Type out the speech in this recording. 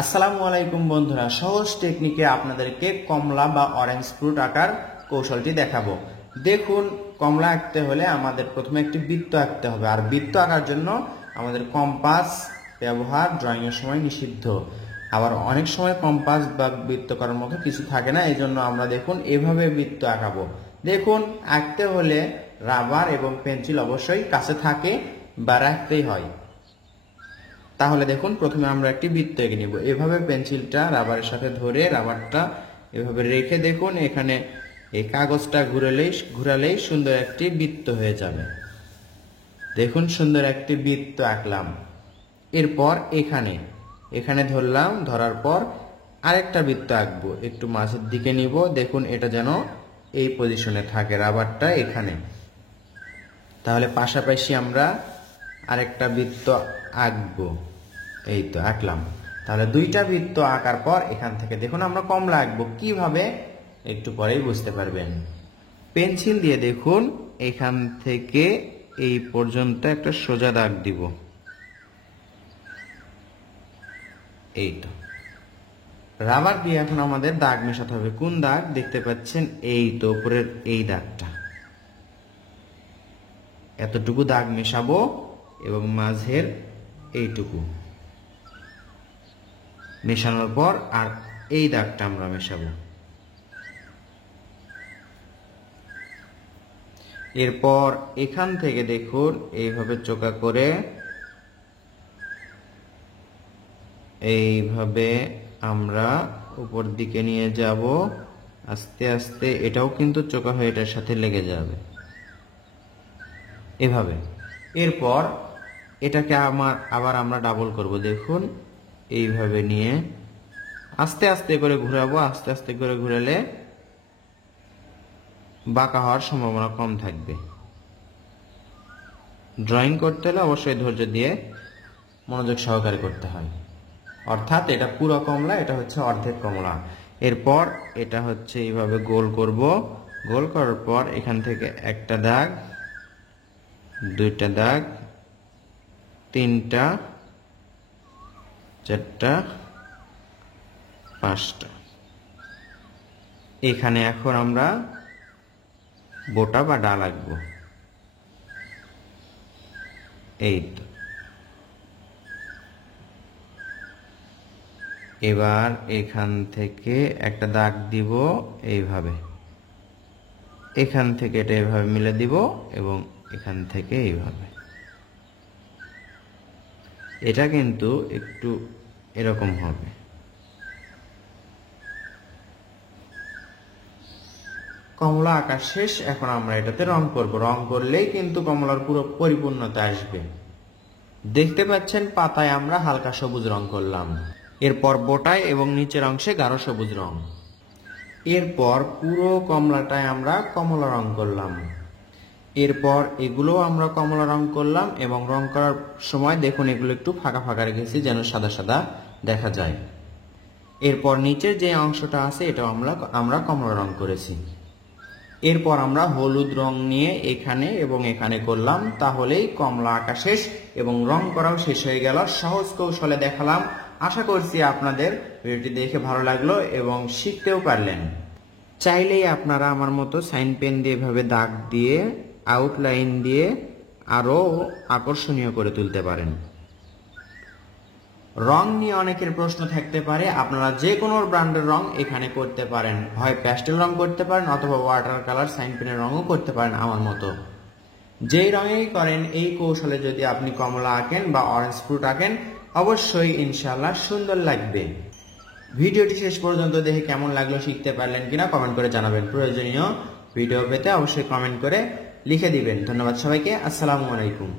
আসসালামু আলাইকুম বন্ধুরা, সহজ টেকনিকে আপনাদেরকে কমলা বা অরেঞ্জ ফ্রুট আঁকার কৌশলটি দেখাবো। দেখুন, কমলা আঁকতে হলে আমাদের প্রথমে একটি বৃত্ত আঁকতে হবে, আর বৃত্ত আঁকার জন্য আমাদের কম্পাস ব্যবহার ড্রয়িং এর সময় নিষিদ্ধ। আবার অনেক সময় কম্পাস বা বৃত্ত করার মতো কিছু থাকে না, এই জন্য আমরা দেখুন এভাবে বৃত্ত আঁকাবো। দেখুন, আঁকতে হলে রাবার এবং পেন্সিল অবশ্যই কাছে থাকে বা রাখতেই হয়। তাহলে দেখুন, প্রথমে আমরা একটি বৃত্ত এঁকে নিব। এভাবে পেন্সিলটা রাবারের সাথে ধরে রাবারটা এভাবে রেখে দেখুন, এখানে এই কাগজটা ঘুরালেই সুন্দর একটি বৃত্ত হয়ে যাবে। দেখুন, সুন্দর একটি বৃত্ত আঁকলাম। এরপর এখানে ধরলাম, ধরার পর আরেকটা বৃত্ত আঁকবো। একটু মাঝের দিকে নিব। দেখুন, এটা যেন এই পজিশনে থাকে, রাবারটা এখানে। তাহলে পাশাপাশি আমরা আরেকটা বৃত্ত আঁকবো। এই তো আঁকলাম। তাহলে দুইটা বৃত্ত আঁকার পর এখান থেকে দেখুন আমরা কমলা আঁকবো। কিভাবে একটু পরেই বুঝতে পারবেন। পেন্সিল দিয়ে দেখুন এখান থেকে এই পর্যন্ত একটা সোজা দাগ দিব। এই তো রাবার দিয়ে এখন আমাদের দাগ মেশাতে হবে। কোন দাগ দেখতে পাচ্ছেন? এই তো উপরের এই দাগটা। এতটুকু দাগ মেশাবো এবং মাঝের এইটুকু মেশানোর পর আর এই দাগটা আমরা মেশাবো। এরপর এখান থেকে দেখুন এইভাবে চোকা করে এইভাবে আমরা উপর দিকে নিয়ে যাব আস্তে আস্তে। এটাও কিন্তু চোকা হয়ে এটার সাথে লেগে যাবে এভাবে। এরপর এটাকে আবার আমরা ডাবল করব। দেখুন, এইভাবে নিয়ে আস্তে আস্তে করে ঘুরাবো। আস্তে আস্তে করে ঘুরালে বাঁকা হওয়ার সম্ভাবনা কম থাকবে। ড্রয়িং করতে হলে অবশ্যই ধৈর্য দিয়ে মনোযোগ সহকারে করতে হয়। অর্থাৎ এটা পুরো কমলা, এটা হচ্ছে অর্ধেক কমলা। এরপর এটা হচ্ছে এইভাবে গোল করব। গোল করার পর এখান থেকে একটা দাগ, দুইটা দাগ, তিনটা, চারটা, পাঁচটা। এখানে এখন আমরা বোটা বা ডাল আঁকবো। এই তো এবার এখান থেকে একটা দাগ দিব এইভাবে। এখান থেকে এটা এইভাবে মিলে দিব এবং এখান থেকে এইভাবে। এটা কিন্তু একটু এরকম হবে। কমলা আঁকা শেষ। এখন আমরা এটাতে রং করব। রং করলেই কিন্তু কমলার পুরো পরিপূর্ণতা আসবে। দেখতে পাচ্ছেন পাতায় আমরা হালকা সবুজ রং করলাম। এরপর বোটায় এবং নিচের অংশে গাঢ় সবুজ রং। এরপর পুরো কমলাটায় আমরা কমলা রং করলাম। এরপর এগুলো আমরা কমলা রং করলাম এবং রং করার সময় দেখুন এগুলো একটু ফাঁকা ফাঁকা রেখেছি যেন সাদা সাদা দেখা যায়। এরপর নিচের যে অংশটা আছে এটাও আমরা কমলা রং করেছি। এরপর আমরা হলুদ রং নিয়ে এখানে এবং এখানে করলাম। তাহলেই কমলা আঁকা শেষ এবং রং করাও শেষ হয়ে গেল। সহজ কৌশলে দেখালাম। আশা করছি আপনাদের ভিডিওটি দেখে ভালো লাগলো এবং শিখতেও পারলেন। চাইলেই আপনারা আমার মতো সাইন পেন দিয়ে এভাবে দাগ দিয়ে আউটলাইন দিয়ে আরো আকর্ষণীয় করে তুলতে পারেন। রং নিয়ে অনেকের প্রশ্ন থাকতে পারে। আপনারা যে কোনো ব্র্যান্ডের রং এখানে করতে পারেন। হয় প্যাস্টেল রং করতে পারেন অথবা ওয়াটার কালার সাইন পেনের রঙও করতে পারেন আমার মতো। যেই রঙেই করেন, এই কৌশলে যদি আপনি কমলা আঁকেন বা অরেঞ্জ ফ্রুট আঁকেন, অবশ্যই ইনশাআল্লাহ সুন্দর লাগবে। ভিডিওটি শেষ পর্যন্ত দেখে কেমন লাগলো, শিখতে পারলেন কিনা কমেন্ট করে জানাবেন। প্রয়োজনীয় ভিডিও পেতে অবশ্যই কমেন্ট করে লিখে দিবেন। ধন্যবাদ সবাইকে। আসসালামু আলাইকুম।